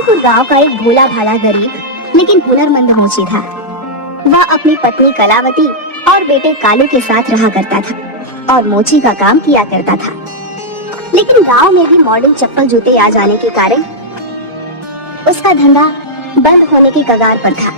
कानपुर गांव का एक भोला भाला गरीब लेकिन हुनरमंद मोची था। वह अपनी पत्नी कलावती और बेटे कालू के साथ रहा करता था और मोची का काम किया करता था। लेकिन गांव में भी मॉडर्न चप्पल जूते आ जाने के कारण उसका धंधा बंद होने की कगार पर था,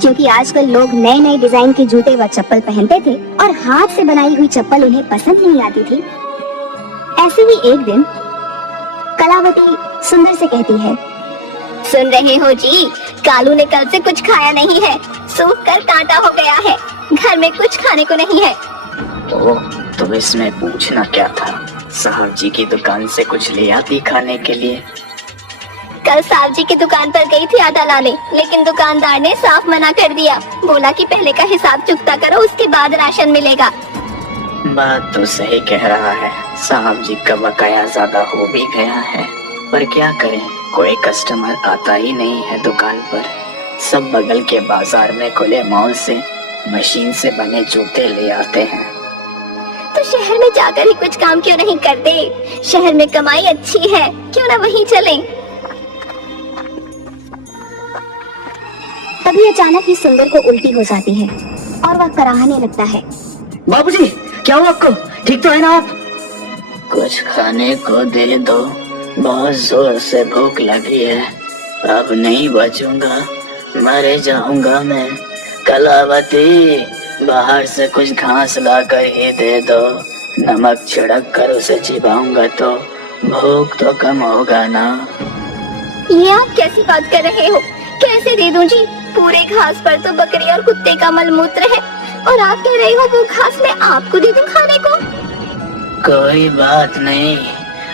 क्योंकि आजकल लोग नए नए डिजाइन के जूते व चप्पल पहनते थे और हाथ से बनाई हुई चप्पल उन्हें पसंद नहीं आती थी। ऐसे ही एक दिन कलावती सुंदर से कहती है, सुन रहे हो जी, कालू ने कल से कुछ खाया नहीं है, सूख कर कांटा हो गया है, घर में कुछ खाने को नहीं है। तो इसमें पूछना क्या था, साहब जी की दुकान से कुछ ले आती खाने के लिए। कल साहब जी की दुकान पर गई थी आटा लाने, लेकिन दुकानदार ने साफ मना कर दिया। बोला कि पहले का हिसाब चुकता करो, उसके बाद राशन मिलेगा। बात तो सही कह रहा है, साहब जी का बकाया ज्यादा हो भी गया है, पर क्या करें, कोई कस्टमर आता ही नहीं है दुकान पर। सब बगल के बाजार में खुले मॉल से मशीन से बने जूते ले आते हैं। तो शहर में जाकर ही कुछ काम क्यों नहीं करते? शहर में कमाई अच्छी है, क्यों ना वहीं चलें? तभी अचानक ही सुंदर को उल्टी हो जाती है और वह कराहने लगता है। बाबूजी, क्या हुआ आपको? ठीक तो है ना आप? कुछ खाने को दे दो, बहुत जोर से भूख लगी है, अब नहीं बचूंगा, मर जाऊंगा मैं। कलावती, बाहर से कुछ घास ला कर ही दे दो, नमक छिड़क कर उसे चिबाऊंगा तो भूख तो कम होगा ना। ये आप कैसी बात कर रहे हो? कैसे दे दूं जी? पूरे घास पर तो बकरी और कुत्ते का मलमूत्र है और आप कह रहे हो वो घास मैं आपको दे दूं खाने को? कोई बात नहीं,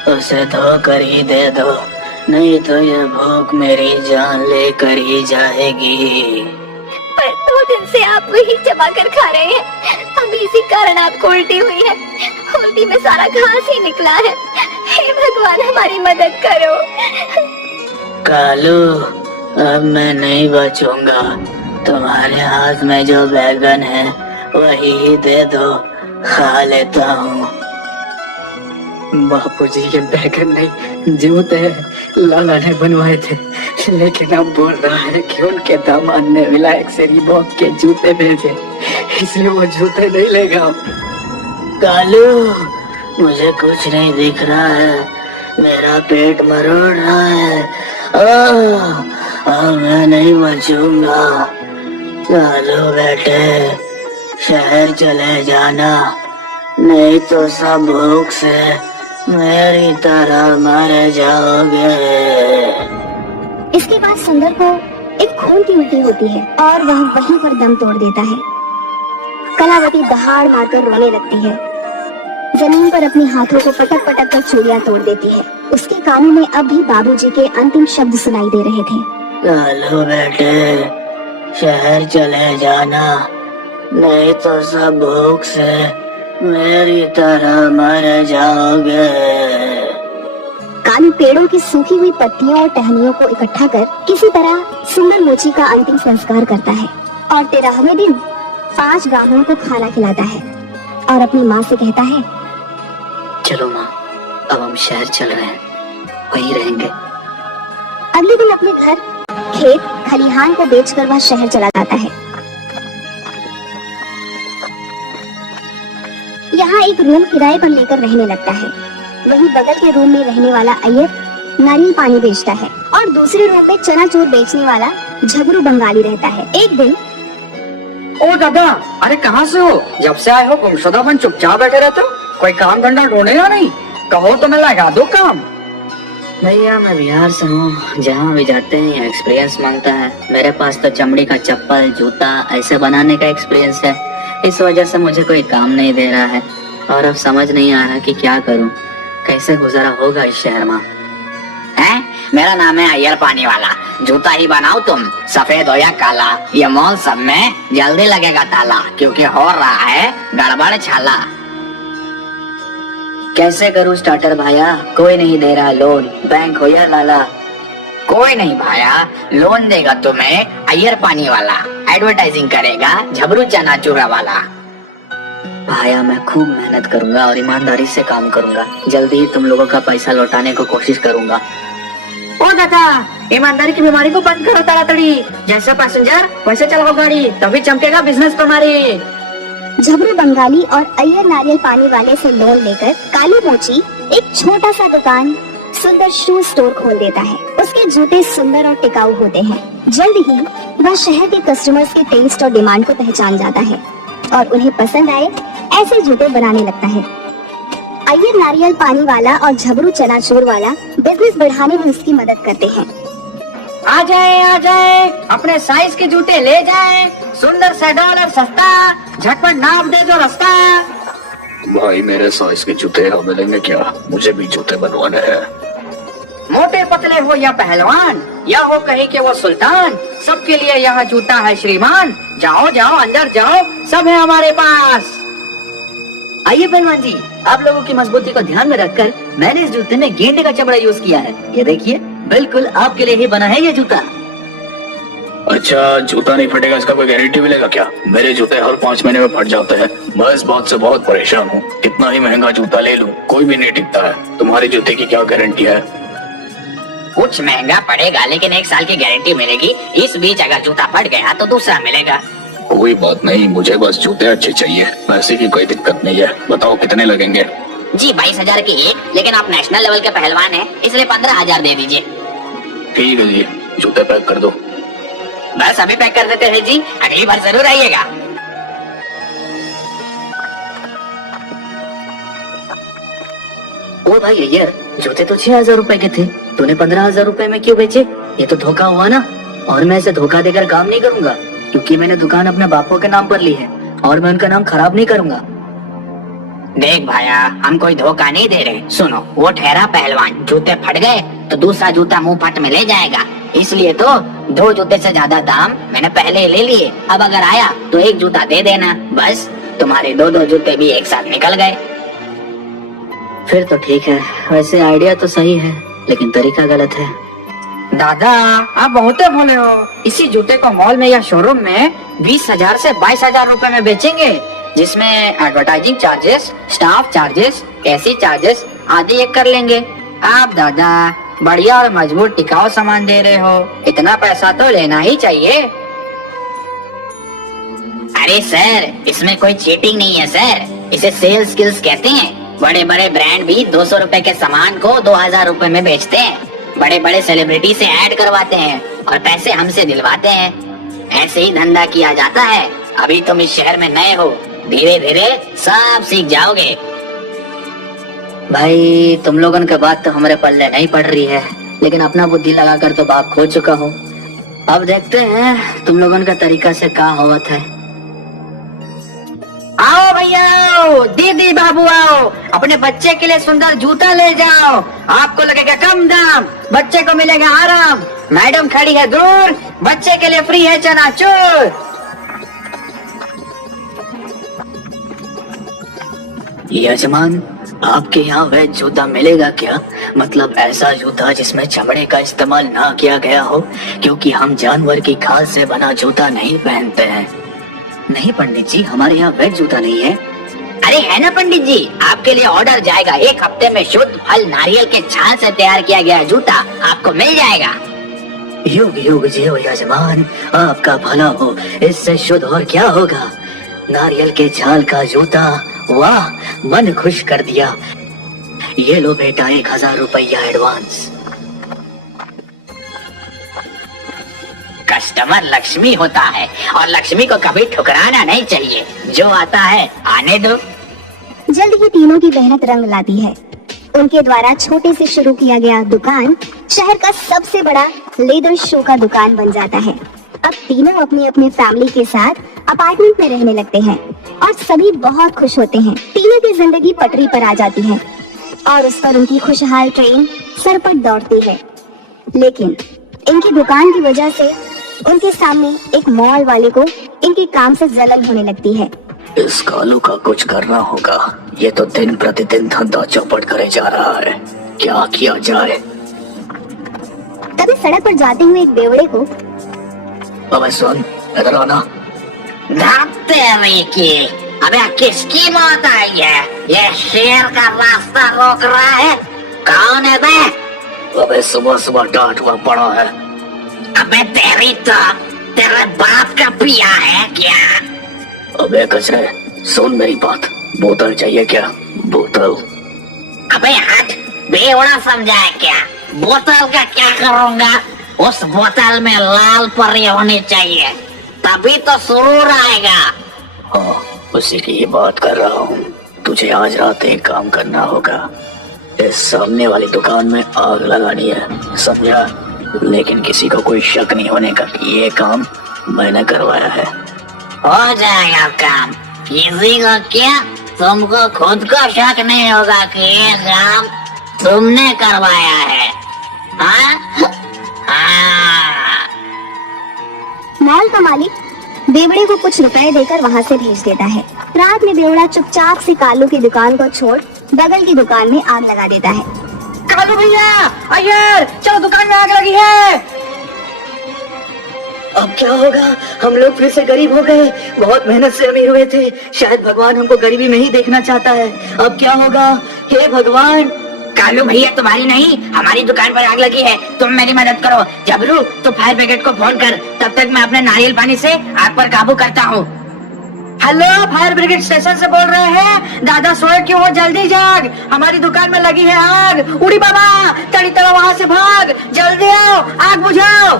उसे धो कर ही दे दो, नहीं तो ये भूख मेरी जान लेकर ही जाएगी। पर 2 दिन से आप वही चबा कर खा रहे हैं, अब इसी कारण आपको उल्टी हुई है। उल्टी में सारा घास ही निकला है। हे भगवान, हमारी मदद करो। कालू, अब मैं नहीं बचूंगा, तुम्हारे हाथ में जो बैगन है वही ही दे दो, खा लेता हूँ। बापूजी, ये बैगन नहीं, जूते लाला ने बनवाए थे, लेकिन अब बोल रहा है कि उनके दामाद ने विलायक से रीबॉक के जूते भेजे, इसलिए वो जूते नहीं लेगा। कालू, मुझे कुछ नहीं दिख रहा है, मेरा पेट मरोड़ रहा है, मैं नहीं बचूंगा। कालू बेटे, शहर चले जाना, नहीं तो सब भूख से मेरी तरह मर जाओगे। इसके बाद सुंदर को एक खून की उल्टी होती है और वह वहीं पर दम तोड़ देता है। कलावती दहाड़ मारकर रोने लगती है, जमीन पर अपने हाथों को पटक पटक कर चूड़ियां तोड़ देती है। उसके कानों में अब भी बाबूजी के अंतिम शब्द सुनाई दे रहे थे। कालू बेटे, शहर चले जाना, नहीं तो सब भूख से मेरी तरह मर जाओगे। कालू पेड़ों की सूखी हुई पत्तियों और टहनियों को इकट्ठा कर किसी तरह सुंदर मोची का अंतिम संस्कार करता है और 13वें दिन 5 गाहों को खाना खिलाता है और अपनी माँ से कहता है, चलो माँ, अब हम शहर चल रहे हैं, वहीं रहेंगे। अगले दिन अपने घर, खेत, खलिहान को बेचकर वह शहर चला जाता है। यहाँ एक रूम किराए पर लेकर रहने लगता है। वहीं बगल के रूम में रहने वाला अय्यर नारियल पानी बेचता है और दूसरे रूम में चनाचूर बेचने वाला झगरू बंगाली रहता है। एक दिन, ओ दादा, अरे कहाँ से हो? जब से आए हो गुमशुदा चुपचाप बैठे रहते हो, कोई काम धंधा ढूंढे या नहीं? कहो तो मैं लगा दो काम। भैया, मैं बिहार से हूँ, जहाँ भी जाते हैं एक्सपीरियंस मांगता है। मेरे पास तो चमड़ी का चप्पल, जूता ऐसे बनाने का एक्सपीरियंस है, इस वजह से मुझे कोई काम नहीं दे रहा है और अब समझ नहीं आ रहा कि क्या करूँ, कैसे गुजारा होगा इस शहर में। हैं? मेरा नाम है अय्यर पानी वाला, जूता ही बनाओ तुम, सफेद हो या काला, ये मॉल सब में जल्दी लगेगा ताला, क्योंकि हो रहा है गड़बड़ छाला। कैसे करूँ स्टार्टर भाया, कोई नहीं दे रहा लोन, बैंक हो या लाला। कोई नहीं भाया, लोन देगा तुम्हें अय्यर पानी वाला, एडवर्टाइजिंग करेगा झबरू चनाचूरा वाला। भाया, मैं खूब मेहनत करूंगा और ईमानदारी से काम करूंगा, जल्दी ही तुम लोगों का पैसा लौटाने को कोशिश करूंगा। ओ दादा, ईमानदारी की बीमारी को बंद करो ताड़ाताड़ी। जैसे पैसेंजर वैसे चलाओ गाड़ी, तभी चमकेगा बिजनेस तुम्हारी। झबरू बंगाली और अय्यर नारियल पानी वाले से लोन लेकर कालू मोची एक छोटा सा दुकान सुंदर शू स्टोर खोल देता है। उसके जूते सुंदर और टिकाऊ होते हैं। जल्द ही वह शहर के कस्टमर्स के टेस्ट और डिमांड को पहचान जाता है और उन्हें पसंद आए ऐसे जूते बनाने लगता है। अय्यर नारियल पानी वाला और झबरू चनाचूर वाला बिजनेस बढ़ाने में उसकी मदद करते हैं। आ जाए, अपने साइज के जूते ले जाए। सुंदर से $1 सस्ता, झटपट नाप दे जो रास्ता। भाई मेरे साइज के जूते यहाँ मिलेंगे क्या? मुझे भी जूते बनवाने हैं। मोटे पतले हो या पहलवान, या हो कहीं के वो सुल्तान, सबके लिए यहाँ जूता है श्रीमान। जाओ जाओ अंदर जाओ, सब है हमारे पास। आइए पहलवान जी, आप लोगों की मजबूती को ध्यान में रखकर मैंने इस जूते में गेंडे का चमड़ा यूज किया है। ये देखिए, बिल्कुल आपके लिए ही बना है ये जूता। अच्छा, जूता नहीं फटेगा इसका कोई गारंटी मिलेगा क्या? मेरे जूते हर 5 महीने में फट जाते हैं। मैं इस बात से बहुत परेशान हूँ। कितना ही महंगा जूता ले लूं, कोई भी नहीं टिकता है। तुम्हारे जूते की क्या गारंटी है? कुछ महंगा पड़ेगा लेकिन 1 साल की गारंटी मिलेगी। इस बीच अगर जूता फट गया तो दूसरा मिलेगा। कोई बात नहीं, मुझे बस जूते अच्छे चाहिए। पैसे की कोई दिक्कत नहीं है। बताओ कितने लगेंगे? जी 22,000 की एक, लेकिन आप नेशनल लेवल के पहलवान हैं, इसलिए 15,000 दे दीजिए। ठीक है जी, जूते पैक कर दो। बस अभी पैक कर देते हैं जी, अगली बार जरूर आइएगा। ओ भाई अय्यर, जूते तो 6,000 रुपए के थे, तूने 15,000 रुपए में क्यों बेचे? ये तो धोखा हुआ ना। और मैं इसे धोखा देकर काम नहीं करूंगा, क्योंकि मैंने दुकान अपने बापों के नाम पर ली है और मैं उनका नाम खराब नहीं करूंगा। देख भाया, हम कोई धोखा नहीं दे रहे। सुनो, वो ठहरा पहलवान, जूते फट गए तो दूसरा जूता मुंह फट में ले जाएगा, इसलिए तो 2 जूते से ज्यादा दाम मैंने पहले ले लिए। अब अगर आया तो 1 जूता दे देना, बस तुम्हारे 2-2 जूते भी एक साथ निकल गए। फिर तो ठीक है, वैसे आइडिया तो सही है लेकिन तरीका गलत है। दादा, आप बहुत भोले हो। इसी जूते को मॉल में या शोरूम में 20,000 से 22,000 रुपए में बेचेंगे, जिसमें advertising charges, staff charges, AC charges आदि एक कर लेंगे। आप दादा बढ़िया और मजबूत टिकाऊ सामान दे रहे हो, इतना पैसा तो लेना ही चाहिए। अरे सर, इसमें कोई चीटिंग नहीं है सर, इसे सेल्स स्किल्स कहते हैं। बड़े बड़े ब्रांड भी 200 रुपए के सामान को 2,000 रुपए में बेचते हैं। बड़े बड़े सेलिब्रिटी से ऐड करवाते हैं और पैसे हमसे दिलवाते हैं। ऐसे ही धंधा किया जाता है। अभी तुम इस शहर में नए हो, धीरे धीरे सब सीख जाओगे। भाई तुम लोगों की बात तो हमारे पल्ले नहीं पड़ रही है, लेकिन अपना बुद्धि लगाकर तो बात खो चुका हूँ। अब देखते हैं तुम लोगों का तरीका से क्या होवत है। आओ भैया, दीदी बाबू आओ, अपने बच्चे के लिए सुंदर जूता ले जाओ। आपको लगेगा कम दाम, बच्चे को मिलेगा आराम। मैडम खड़ी है दूर, बच्चे के लिए फ्री है चनाचूर। यजमान, आपके यहाँ वह जूता मिलेगा क्या? मतलब ऐसा जूता जिसमें चमड़े का इस्तेमाल ना किया गया हो, क्योंकि हम जानवर की खाल से बना जूता नहीं पहनते हैं। नहीं पंडित जी, हमारे यहाँ वेज जूता नहीं है। अरे है ना पंडित जी, आपके लिए ऑर्डर जाएगा। 1 हफ्ते में शुद्ध फल नारियल के छाल से तैयार किया गया जूता आपको मिल जाएगा। युग युग जियो यजमान, आपका भला हो। इससे शुद्ध और क्या होगा? नारियल के छाल का जूता, वाह, मन खुश कर दिया। ये लो बेटा 1,000 रुपया एडवांस। कस्टमर लक्ष्मी होता है और लक्ष्मी को कभी ठुकराना नहीं चाहिए। जो आता है आने दो। जल्द ही तीनों की मेहनत रंग लाती है। उनके द्वारा छोटे से शुरू किया गया दुकान शहर का सबसे बड़ा लेदर शो का दुकान बन जाता है। अब तीनों अपनी अपनी फैमिली के साथ अपार्टमेंट में रहने लगते हैं और सभी बहुत खुश होते हैं। तीनों की जिंदगी पटरी पर आ जाती है और उस पर उनकी खुशहाल ट्रेन सरपट दौड़ती है। लेकिन इनकी दुकान की वजह से उनके सामने एक मॉल वाले को इनके काम से जलन होने लगती है। इस कालू का कुछ करना होगा। ये तो दिन प्रतिदिन धंधा चौपट करे जा रहा है। क्या किया जाए? तभी सड़क पर जाते हुए एक बेवड़े को, अबे सुन, इधर आना। अबे किसकी मौत आई है? ये शेर का रास्ता रोक रहा है। कौन है बे? अबे सुबह सुबह डांट हुआ पड़ा है। अबे तेरी तो तेरे बाप का पिया है क्या? अबे कचरे, सुन मेरी बात, बोतल चाहिए क्या? बोतल? अबे हट, बेवड़ा समझा है क्या? बोतल का क्या करूंगा? उस बोतल में लाल परी होनी चाहिए, तभी तो सुरूर आएगा। हाँ, उसी की ही बात कर रहा हूँ। तुझे आज रात एक काम करना होगा। इस सामने वाली दुकान में आग लगानी है, समझा? लेकिन किसी को कोई शक नहीं होने का कि ये काम मैंने करवाया है। हो जाएगा काम, किसी को क्या? तुमको खुद को शक नहीं होगा कि ये काम तुमने करवाया है? हाँ? हाँ। मॉल का मालिक बेवड़े को कुछ रुपए देकर वहाँ से भेज देता है। रात में बेवड़ा चुपचाप से कालू की दुकान को छोड़ बगल की दुकान में आग लगा देता है। कालू भैया, अय्यर, चलो दुकान में आग लगी है। अब क्या होगा? हम लोग फिर से गरीब हो गए। बहुत मेहनत से अमीर हुए थे। शायद भगवान हमको गरीबी में ही देखना चाहता है। अब क्या होगा? हे भगवान। कालू भैया, तुम्हारी नहीं हमारी दुकान पर आग लगी है, तुम मेरी मदद करो। जबरू, तो फायर ब्रिगेड को फोन कर, तब तक मैं अपने नारियल पानी से आग पर काबू करता हूँ। हेलो, फायर ब्रिगेड स्टेशन से बोल रहे हैं? दादा सोए क्यों हो? जल्दी जाग, हमारी दुकान में लगी है आग। उड़ी बाबा, तड़ी तरह वहाँ से भाग, जल्दी आओ, आग बुझाओ।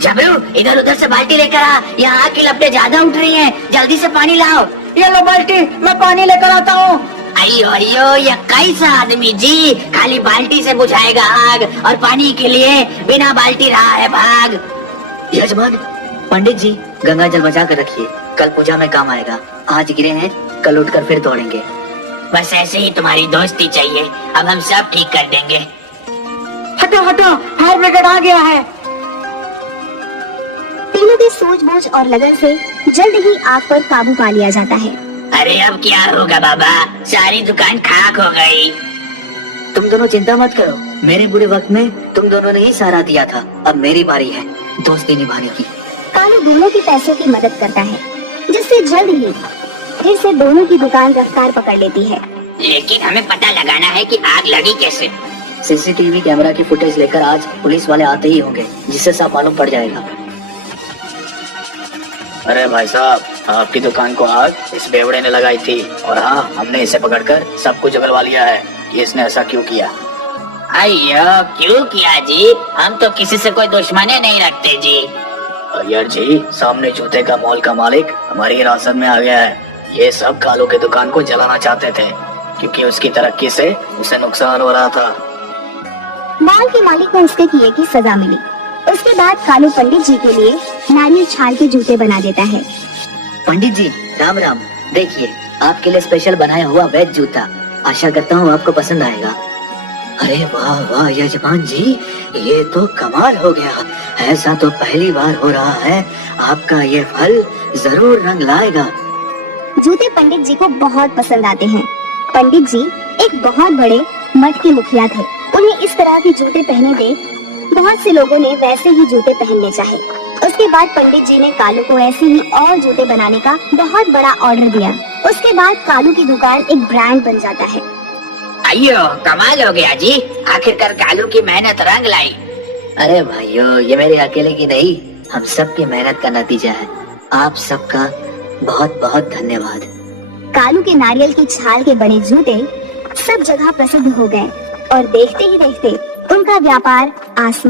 जबरू, इधर उधर से बाल्टी लेकर आ, यहाँ आग की लपटें ज्यादा उठ रही हैं, जल्दी से पानी लाओ। ये लो बाल्टी, मैं पानी लेकर आता हूँ। अयो अयो, ये कैसा आदमी जी, खाली बाल्टी से बुझाएगा आग और पानी के लिए बिना बाल्टी रहा है भाग। यजमान, पंडित जी गंगा जल बचा कर रखिए, कल पूजा में काम आएगा। आज गिरे हैं, कल उठकर फिर दौड़ेंगे। बस ऐसे ही तुम्हारी दोस्ती चाहिए, अब हम सब ठीक कर देंगे। हटो हटो, फायर ब्रिगेड आ गया है। तीनों की सूझबूझ और लगन से जल्द ही आग पर काबू पा लिया जाता है। अरे अब क्या होगा बाबा, सारी दुकान खाक हो गई। तुम दोनों चिंता मत करो, मेरे बुरे वक्त में तुम दोनों ने ही सहारा दिया था। अब मेरी बारी है दोस्ती निभाने की। कालू दोनों की पैसों की मदद करता है, जिससे जल्द ही फिर से दोनों की दुकान रफ्तार पकड़ लेती है। लेकिन हमें पता लगाना है कि आग लगी कैसे। सीसीटीवी कैमरा की फुटेज लेकर आज पुलिस वाले आते ही होंगे, जिससे सब मालूम पड़ जाएगा। अरे भाई साहब, आपकी दुकान को आग इस बेवड़े ने लगाई थी, और हाँ, हमने इसे पकड़कर सब कुछ उगलवा लिया है कि इसने ऐसा क्यों किया। अयो, क्यों किया जी? हम तो किसी से कोई दुश्मनी नहीं रखते जी। यार जी, सामने जूते का मॉल का मालिक हमारी हिरासत में आ गया है। ये सब कालू की दुकान को जलाना चाहते थे, क्योंकि उसकी तरक्की से उसे नुकसान हो रहा था। मॉल के मालिक को उसके किए की सजा मिली। उसके बाद कालू पंडित जी के लिए नारियल छाल के जूते बना देता है। पंडित जी राम राम, देखिए आपके लिए स्पेशल बनाया हुआ वेज जूता। आशा करता हूँ आपको पसंद आएगा। अरे वाह वाह यजमान जी, ये तो कमाल हो गया। ऐसा तो पहली बार हो रहा है। आपका ये फल जरूर रंग लाएगा। जूते पंडित जी को बहुत पसंद आते हैं। पंडित जी एक बहुत बड़े मठ के मुखिया थे। उन्हें इस तरह के जूते पहने देख बहुत से लोगों ने वैसे ही जूते पहनने चाहे। उसके बाद पंडित जी ने कालू को ऐसे ही और जूते बनाने का बहुत बड़ा ऑर्डर दिया। उसके बाद कालू की दुकान एक ब्रांड बन जाता है। अयो, कमाल हो गया जी, आखिरकार कालू की मेहनत रंग लाई। अरे भाइयों, ये मेरे अकेले की नहीं, हम सब की मेहनत का नतीजा है। आप सबका बहुत बहुत धन्यवाद। कालू के नारियल की छाल के बने जूते सब जगह प्रसिद्ध हो गए और देखते ही देखते उनका व्यापार आसमान